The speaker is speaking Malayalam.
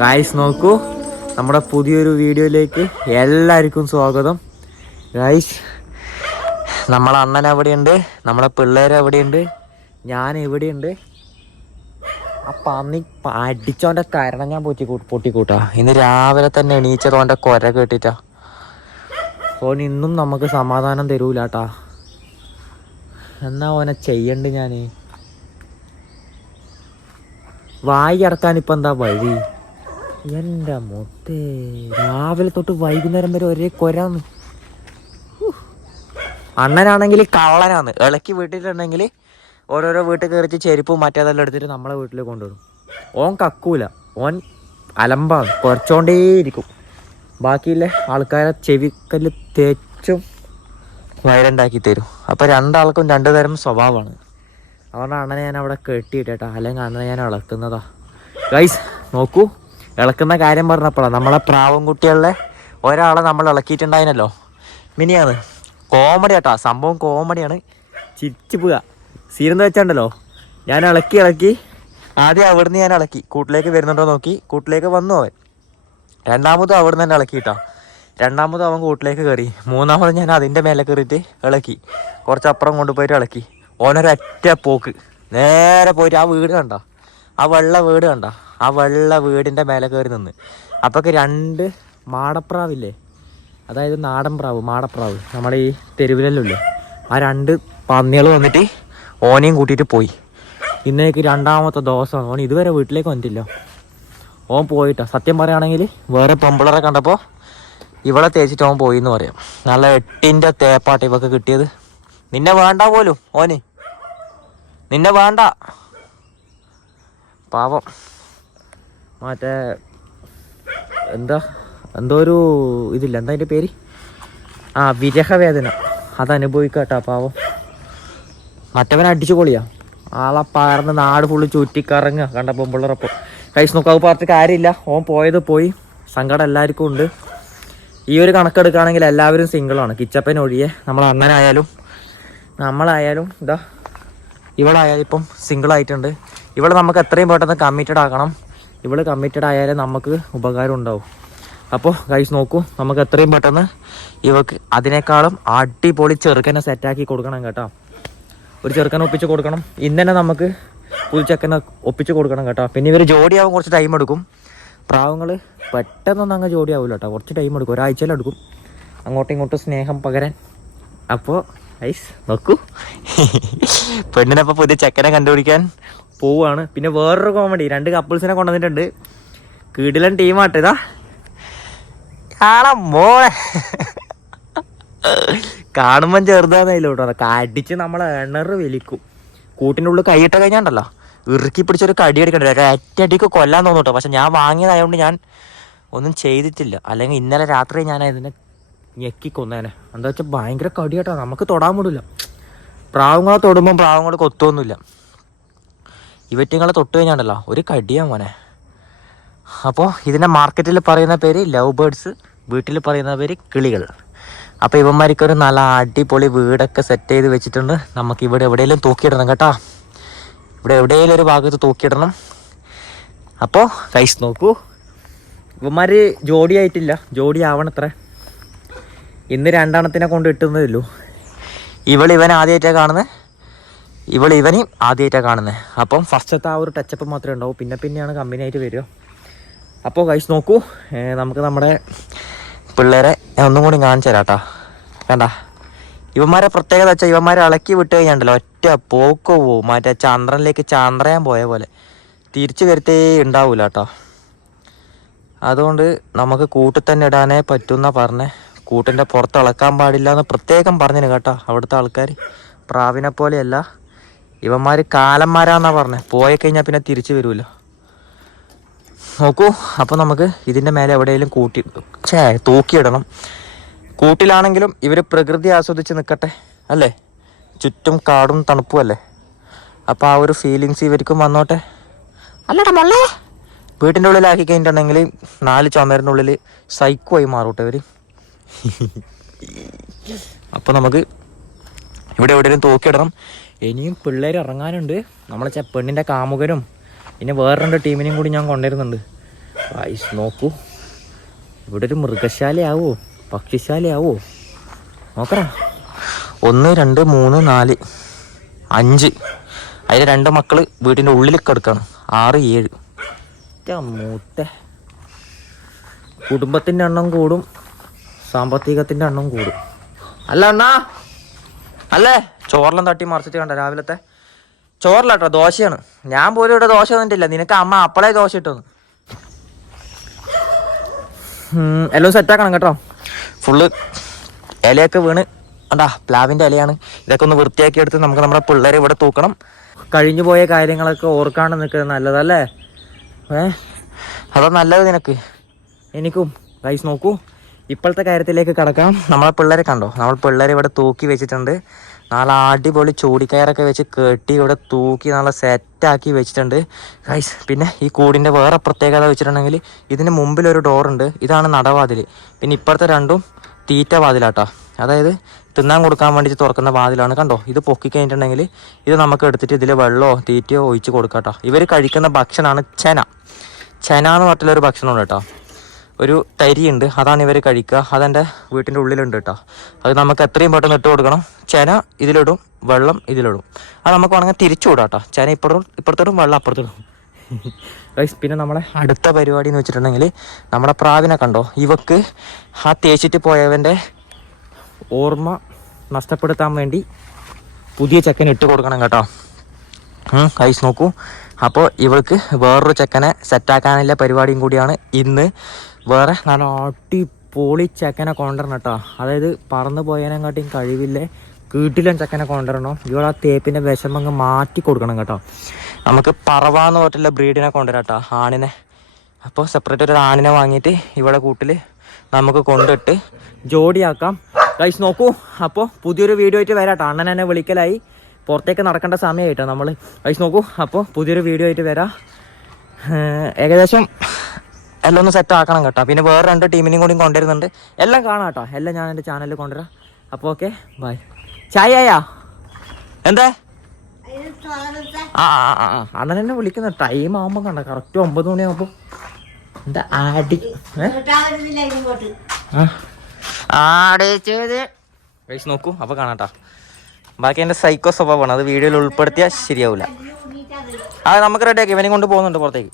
ഗായ്സ് നോക്കൂ. നമ്മുടെ പുതിയൊരു വീഡിയോയിലേക്ക് എല്ലാവർക്കും സ്വാഗതം. ഗായ്സ് നമ്മളെ അണ്ണൻ അവിടെയുണ്ട്. നമ്മളെ പിള്ളേർ അവിടെയുണ്ട്. ഞാൻ ഇവിടെയുണ്ട്. ആ പന്നി അടിച്ചോന്റെ കരണം ഞാൻ പൊട്ടി പൊട്ടിക്കൂട്ടാ. ഇന്ന് രാവിലെ തന്നെ എണീച്ചതോന്റെ കൊര കേട്ടിട്ടാ. ഓൻ ഇന്നും നമുക്ക് സമാധാനം തരൂലാട്ടാ. എന്നാ ഓനെ ചെയ്യണ്ട് ഞാൻ വായി അടക്കാൻ ഇപ്പം എന്താ വഴി? എന്റെ മൊത്തേ രാവിലെ തൊട്ട് വൈകുന്നേരം വരെ ഒരേ കൊരാന്ന്. അണ്ണനാണെങ്കിൽ കള്ളനാന്ന്. ഇളക്കി വീട്ടിലുണ്ടെങ്കിൽ ഓരോരോ വീട്ടിൽ കയറിച്ച് ചെരുപ്പും മറ്റേതെല്ലാം എടുത്തിട്ട് നമ്മളെ വീട്ടിൽ കൊണ്ടുവരും. ഓൻ കക്കൂല. ഓൻ അലമ്പാണ്. കുറച്ചോണ്ടേയിരിക്കും ബാക്കിയില്ല ആൾക്കാരെ ചെവിക്കല്ല് തേച്ചും വയറുണ്ടാക്കി തരും. അപ്പോൾ രണ്ടാൾക്കും രണ്ട് തരം സ്വഭാവമാണ്. അതുകൊണ്ട് അണ്ണനെ ഞാൻ അവിടെ കെട്ടിയിട്ടേട്ടാ. അല്ലെങ്കിൽ അണ്ണനെ ഞാൻ ഇളക്കുന്നതാ ഗൈസ് നോക്കൂ. ഇളക്കുന്ന കാര്യം പറഞ്ഞപ്പോഴാണ് നമ്മളെ പ്രാവും കുട്ടികളിലെ ഒരാളെ നമ്മൾ ഇളക്കിയിട്ടുണ്ടായിരുന്നല്ലോ മിനിയാണ് കോമഡി ആട്ടാ സംഭവം കോമഡിയാണ്. ചിരിച്ചു പോവുക. സീരെന്ന് വെച്ചാണ്ടല്ലോ? ഞാൻ ഇളക്കി ഇളക്കി. ആദ്യം അവിടുന്ന് ഞാൻ ഇളക്കി. കൂട്ടിലേക്ക് വരുന്നുണ്ടോ നോക്കി. കൂട്ടിലേക്ക് വന്നു അവൻ. രണ്ടാമതും അവിടുന്ന് തന്നെ ഇളക്കിയിട്ടാ. രണ്ടാമതും അവൻ കൂട്ടിലേക്ക് കയറി. മൂന്നാമത് ഞാൻ അതിന്റെ മേലെ കയറിയിട്ട് ഇളക്കി. കുറച്ചപ്പുറം കൊണ്ടുപോയിട്ട് ഇളക്കി. ഓനൊരൊറ്റ പോക്ക്. നേരെ പോയിട്ട് ആ വീട് കണ്ട? ആ വെള്ള വീട് കണ്ട? ആ വെള്ള വീടിന്റെ മേലെ കയറി നിന്ന്. അപ്പൊക്കെ രണ്ട് മാടപ്രാവില്ലേ? അതായത് നാടൻ പ്രാവ് മാടപ്രാവ്. നമ്മുടെ ഈ തെരുവിലല്ലേ ആ രണ്ട് പന്നികൾ വന്നിട്ട് ഓനെയും കൂട്ടിയിട്ട് പോയി. ഇന്നേക്ക് രണ്ടാമത്തെ ദിവസമാണ്. ഓൻ ഇതുവരെ വീട്ടിലേക്ക് വന്നിട്ടില്ല. ഓൻ പോയിട്ടോ. സത്യം പറയുകയാണെങ്കിൽ വേറെ പെമ്പിളറെ കണ്ടപ്പോൾ ഇവളെ തേച്ചിട്ട് ഓൻ പോയി എന്ന് പറയാം. നല്ല എട്ടിന്റെ തേപ്പാട്ട് ഇവക്ക് കിട്ടിയത്. നിന്നെ വേണ്ട പോലും ഓന്. നിന്നെ വേണ്ട. പാവം. മറ്റേ എന്താ എന്തോ ഒരു ഇതില്ല എന്താ അതിന്റെ പേര്? ആ വിരഹവേദന. അത് അനുഭവിക്കട്ടാ പാവം. മറ്റവൻ അടിച്ചു പൊളിയാ. ആളെ പാർന്ന് നാട് ഫുള്ള് ചുറ്റിക്കറങ്ങുക. കണ്ട പെമ്പിള്ളറപ്പം കൈസ് നോക്കാവ് പാർട്ടി കാര്യമില്ല. ഓൻ പോയത് പോയി. സങ്കടം എല്ലാവർക്കും ഉണ്ട്. ഈ ഒരു കണക്കെടുക്കുകയാണെങ്കിൽ എല്ലാവരും സിംഗിളാണ് കിച്ചപ്പൻ ഒഴിയെ നമ്മൾ അണ്ണനായാലും നമ്മളായാലും ഇതാ ഇവളായാലും ഇപ്പം സിംഗിൾ ആയിട്ടുണ്ട്. ഇവളെ നമുക്ക് എത്രയും പെട്ടെന്ന് കമ്മിറ്റഡ് ആക്കണം. ഇവൾ കമ്മിറ്റഡ് ആയാലേ നമുക്ക് ഉപകാരം ഉണ്ടാവും. അപ്പോൾ കഴിച്ച് നോക്കൂ. നമുക്ക് എത്രയും പെട്ടെന്ന് ഇവക്ക് അതിനേക്കാളും അടിപൊളി ചെറുക്കനെ സെറ്റാക്കി കൊടുക്കണം കേട്ടോ. ഒരു ചെറുക്കനെ ഒപ്പിച്ച് കൊടുക്കണം. ഇന്ന് തന്നെ നമുക്ക് പുതു ഒപ്പിച്ച് കൊടുക്കണം കേട്ടോ. പിന്നെ ഇവർ ജോഡിയാവും കുറച്ച് ടൈം എടുക്കും. പ്രാവങ്ങൾ പെട്ടെന്നൊന്നും അങ്ങ് ജോഡിയാവില്ല കേട്ടോ. കുറച്ച് ടൈം എടുക്കും. ഒരാഴ്ചയിലെടുക്കും അങ്ങോട്ടും ഇങ്ങോട്ടും സ്നേഹം പകരാൻ. അപ്പോൾ ഐസ് നോക്കൂ. പെണ്ണിനപ്പോൾ പുതിയ ചെക്കനെ കണ്ടുപിടിക്കാൻ പോവാണ്. പിന്നെ വേറൊരു കോമഡി രണ്ട് കപ്പിൾസിനെ കൊണ്ടുവന്നിട്ടുണ്ട്. കീടിലൻ ടീമാട്ടെ ഇതാ. കാണാം മോനെ കാണുമ്പം ചെറുതാന്നതിലോട്ടോ കടിച്ച് നമ്മളെ എണ്ണറ് വലിക്കും കൂട്ടിന്റെ ഉള്ളിൽ കൈയിട്ട കഴിഞ്ഞാണ്ടല്ലോ. ഇറുക്കി പിടിച്ചൊരു കടി എടുക്കണ്ട ഒരു ഒറ്റയടിക്ക് കൊല്ലാൻ തോന്നുട്ടോ. പക്ഷെ ഞാൻ വാങ്ങിയതായതുകൊണ്ട് ഞാൻ ഒന്നും ചെയ്തിട്ടില്ല. അല്ലെങ്കിൽ ഇന്നലെ രാത്രി ഞാൻ അതിനെ ഞെക്കി കൊന്നേനെ എന്താ വെച്ചാൽ ഭയങ്കര കടി കേട്ടോ നമുക്ക് തൊടാൻ വിടില്ല പ്രാവുങ്ങളെ തൊടുമ്പം പ്രാവുങ്ങൾ കൊത്തൊന്നുമില്ല ഇവറ്റിങ്ങളെ തൊട്ട് കഴിഞ്ഞാണ്ടല്ലോ ഒരു കടിയാ മോനെ. അപ്പോൾ ഇതിനെ മാർക്കറ്റിൽ പറയുന്ന പേര് ലവ് ബേഡ്സ് വീട്ടിൽ പറയുന്ന പേര് കിളികൾ. അപ്പോൾ ഇവന്മാർക്ക് ഒരു നല്ല അടിപൊളി വീടൊക്കെ സെറ്റ് ചെയ്ത് വെച്ചിട്ടുണ്ട്. നമുക്ക് ഇവിടെ എവിടെയെങ്കിലും തൂക്കിയിടണം കേട്ടോ. ഇവിടെ എവിടെയെങ്കിലും ഒരു ഭാഗത്ത് തൂക്കിയിടണം. അപ്പോൾ കൈസ് നോക്കൂ. ഇവന്മാർ ജോഡിയായിട്ടില്ല. ജോഡി ആവണത്രേ ഇന്ന് രണ്ടെണ്ണത്തിനെ കൊണ്ട് ഇട്ടുന്നേ ഉള്ളൂ. ഇവൾ ഇവൻ ആദ്യമായിട്ടാണ് കാണുന്നത് ഇവൾ ഇവനെയും ആദ്യമായിട്ടാണ് കാണുന്നത് അപ്പം ഫസ്റ്റത്തെ ആ ഒരു ടച്ചപ്പ് മാത്രമേ ഉണ്ടാവും. പിന്നെ പിന്നെയാണ് കമ്പനി ആയിട്ട് വരിക. അപ്പോൾ കൈസ് നോക്കൂ. നമുക്ക് നമ്മുടെ പിള്ളേരെ ഒന്നും കൂടി കാണിച്ചു തരാം കണ്ട? ഇവന്മാരെ പ്രത്യേകത വെച്ചാൽ ഇവന്മാരെ ഇളക്കി വിട്ട് കഴിഞ്ഞാണ്ടല്ലോ ഒറ്റ പോക്കോ പോവും മറ്റേ ചന്ദ്രനിലേക്ക് ചന്ദ്രയാൻ പോയ പോലെ. തിരിച്ചു വരുത്തേ ഉണ്ടാവൂല കേട്ടോ അതുകൊണ്ട് നമുക്ക് കൂട്ടിൽ തന്നെ ഇടാനേ പറ്റുന്ന പറഞ്ഞേ. കൂട്ടിന്റെ പുറത്ത് ഇളക്കാൻ പാടില്ല എന്ന് പ്രത്യേകം പറഞ്ഞു കേട്ടോ അവിടുത്തെ ആൾക്കാർ പ്രാവിനെ പോലെയല്ല. ഇവന്മാർ കാലന്മാരാന്നാ പറഞ്ഞത് പോയി കഴിഞ്ഞാൽ പിന്നെ തിരിച്ചു വരുമല്ലോ നോക്കൂ അപ്പോൾ നമുക്ക് ഇതിന്റെ മേലെ എവിടെയെങ്കിലും കൂട്ടി ഛേ തൂക്കിയിടണം. കൂട്ടിലാണെങ്കിലും ഇവർ പ്രകൃതി ആസ്വദിച്ച് നിൽക്കട്ടെ അല്ലേ? ചുറ്റും കാടും തണുപ്പും അല്ലേ? അപ്പോൾ ആ ഒരു ഫീലിങ്സ് ഇവർക്കും വന്നോട്ടെ. അല്ലടാ മൊള്ളേ. വീട്ടിന്റെ ഉള്ളിലാക്കി കഴിഞ്ഞിട്ടുണ്ടെങ്കിൽ നാല് ചുമരിന്റെ ഉള്ളിൽ സൈക്കോ ആയി മാറൂട്ടെ ഇവർ അപ്പോൾ നമുക്ക് ഇവിടെ എവിടെയെങ്കിലും തോക്കിയിടണം. ഇനിയും പിള്ളേർ ഇറങ്ങാനുണ്ട്. നമ്മളെ ചെപ്പണ്ണിന്റെ കാമുകരും പിന്നെ വേറെ രണ്ട് ടീമിനെയും കൂടി ഞാൻ കൊണ്ടുവരുന്നുണ്ട്. ഐസ് നോക്കൂ. ഇവിടെ ഒരു മൃഗശാലയാവോ? പക്ഷിശാലയാവോ? നോക്കണ ഒന്ന് രണ്ട് മൂന്ന് നാല് അഞ്ച്. അതിൽ രണ്ട് മക്കൾ വീട്ടിന്റെ ഉള്ളിൽ കിടക്കാണ്. ആറ് ഏഴ്. മൂത്തെ കുടുംബത്തിന്റെ എണ്ണം കൂടും. സാമ്പത്തികത്തിന്റെ എണ്ണം കൂടും. അല്ല അണ്ണാ. അല്ലേ? ചോറിലും തട്ടി മറിച്ചിട്ട് കണ്ട രാവിലത്തെ? ചോറല്ല ദോശയാണ്. ഞാൻ പോലും ഇവിടെ ദോശ തന്നിട്ടില്ല. നിനക്ക് അമ്മ അപ്പളേ ദോശ ഇട്ടു എല്ലാം സെറ്റാക്കണം കേട്ടോ. ഫുള്ള് ഇലയൊക്കെ വീണ്. അണ്ടാ പ്ലാവിന്റെ ഇലയാണ്. ഇതൊക്കെ ഒന്ന് വൃത്തിയാക്കി എടുത്ത് നമുക്ക് നമ്മുടെ പിള്ളേരെ ഇവിടെ തൂക്കണം. കഴിഞ്ഞു പോയ കാര്യങ്ങളൊക്കെ ഓർക്കാണ്ട് നിൽക്കുന്നത് നല്ലതല്ലേ? ഏ? അതാ നല്ലത് നിനക്ക്. എനിക്കും ഗൈസ് നോക്കൂ. ഇപ്പോഴത്തെ കാര്യത്തിലേക്ക് കടക്കാം. നമ്മളെ പിള്ളേരെ കണ്ടോ? നമ്മൾ പിള്ളേരെ ഇവിടെ തൂക്കി വെച്ചിട്ടുണ്ട്. നാളെ അടിപൊളി ചൂടിക്കയറൊക്കെ വെച്ച് കെട്ടി ഇവിടെ തൂക്കി നല്ല സെറ്റാക്കി വെച്ചിട്ടുണ്ട്. ഗൈസ് പിന്നെ ഈ കൂടിന്റെ വേറെ പ്രത്യേകത വെച്ചിട്ടുണ്ടെങ്കിൽ ഇതിന് മുമ്പിൽ ഒരു ഡോറുണ്ട് ഇതാണ് നടവാതിൽ പിന്നെ ഇപ്പോഴത്തെ രണ്ടും തീറ്റ വാതിലാട്ടോ. അതായത് തിന്നാൻ കൊടുക്കാൻ വേണ്ടിയിട്ട് തുറക്കുന്ന വാതിലാണ്. കണ്ടോ? ഇത് പൊക്കി കഴിഞ്ഞിട്ടുണ്ടെങ്കിൽ ഇത് നമുക്ക് എടുത്തിട്ട് ഇതിൽ വെള്ളമോ തീറ്റയോ ഒഴിച്ച് കൊടുക്കാം കേട്ടോ ഇവർ കഴിക്കുന്ന ഭക്ഷണമാണ് ചെന. ചെന എന്ന് പറഞ്ഞിട്ടുള്ളൊരു ഭക്ഷണമുണ്ട് കേട്ടോ. ഒരു തരിയുണ്ട്. അതാണ് ഇവർ കഴിക്കുക. അതെന്റെ വീട്ടിന്റെ ഉള്ളിലുണ്ട് കേട്ടോ. അത് നമുക്ക് എത്രയും പെട്ടെന്ന് ഇട്ട് കൊടുക്കണം. ചെന ഇതിലിടും വെള്ളം ഇതിലിടും. അത് നമുക്ക് വേണമെങ്കിൽ തിരിച്ചു വിടാം കേട്ടോ. ചെന ഇപ്പുറത്തും ഇപ്പുറത്തോടും വെള്ളം അപ്പുറത്തോടും പിന്നെ നമ്മളെ അടുത്ത പരിപാടി എന്ന് വെച്ചിട്ടുണ്ടെങ്കിൽ നമ്മുടെ പ്രാവിനെ കണ്ടോ? ഇവക്ക് ആ തേച്ചിട്ട് പോയവന്റെ ഓർമ്മ നഷ്ടപ്പെടുത്താൻ വേണ്ടി പുതിയ ചെക്കൻ ഇട്ട് കൊടുക്കണം കേട്ടോ. കൈസ് നോക്കൂ. അപ്പോൾ ഇവൾക്ക് വേറൊരു ചെക്കനെ സെറ്റാക്കാനുള്ള പരിപാടിയും കൂടിയാണ് ഇന്ന് വേറെ? നല്ല അടിപൊളി ചെക്കനെ കൊണ്ടുവരണം കേട്ടോ അതായത് പറന്നു പോയതിനെക്കാട്ടിയും കഴിവില്ലേ? വീട്ടിലും ചെക്കനെ കൊണ്ടുവരണം ഇവിടെ ആ തേപ്പിന്റെ വിഷമങ്ങ് മാറ്റി കൊടുക്കണം കേട്ടോ. നമുക്ക് പറവാന്ന് പറഞ്ഞിട്ടുള്ള ബ്രീഡിനെ കൊണ്ടുവരാം കേട്ടോ ആണിനെ. അപ്പോൾ സെപ്പറേറ്റ് ഒരു ആണിനെ വാങ്ങിയിട്ട് ഇവിടെ കൂട്ടിൽ നമുക്ക് കൊണ്ടിട്ട് ജോഡിയാക്കാം. ഗൈസ് നോക്കൂ. അപ്പോൾ പുതിയൊരു വീഡിയോ ആയിട്ട് വരാം കേട്ടോ. എന്നെ വിളിക്കലായി. പുറത്തേക്ക് നടക്കേണ്ട സമയമായിട്ടോ നമ്മൾ ഗൈസ് നോക്കൂ. അപ്പോൾ പുതിയൊരു വീഡിയോ ആയിട്ട് വരാം. ഏകദേശം എല്ലാം ഒന്ന് സെറ്റ് ആക്കണം കേട്ടോ. പിന്നെ വേറെ രണ്ട് ടീമിനെയും കൂടി കൊണ്ടുവരുന്നുണ്ട്. എല്ലാം കാണാം കേട്ടോ. എല്ലാം ഞാൻ എന്റെ ചാനലിൽ കൊണ്ടുവരാം. അപ്പോൾ ഓക്കെ ബൈ ചായ എന്തേ? ആ ആ ആ, അണ്ണൻ എന്നെ വിളിക്കുന്ന. ടൈം ആകുമ്പോൾ കണ്ട. കറക്റ്റ് ഒമ്പത് മണിയാകുമ്പോൾ എന്താ ആടി. ആടിച്ചത് ഗൈസ് നോക്കൂ. അപ്പോൾ കാണാട്ടോ ബാക്കി എന്റെ സൈക്കോ സ്വഭാവമാണ്. അത് വീഡിയോയിൽ ഉൾപ്പെടുത്തിയാൽ ശരിയാവില്ല അത് നമുക്ക് റെഡിയാക്കി ഇവനെ കൊണ്ട് പോകുന്നുണ്ട് പുറത്തേക്ക്.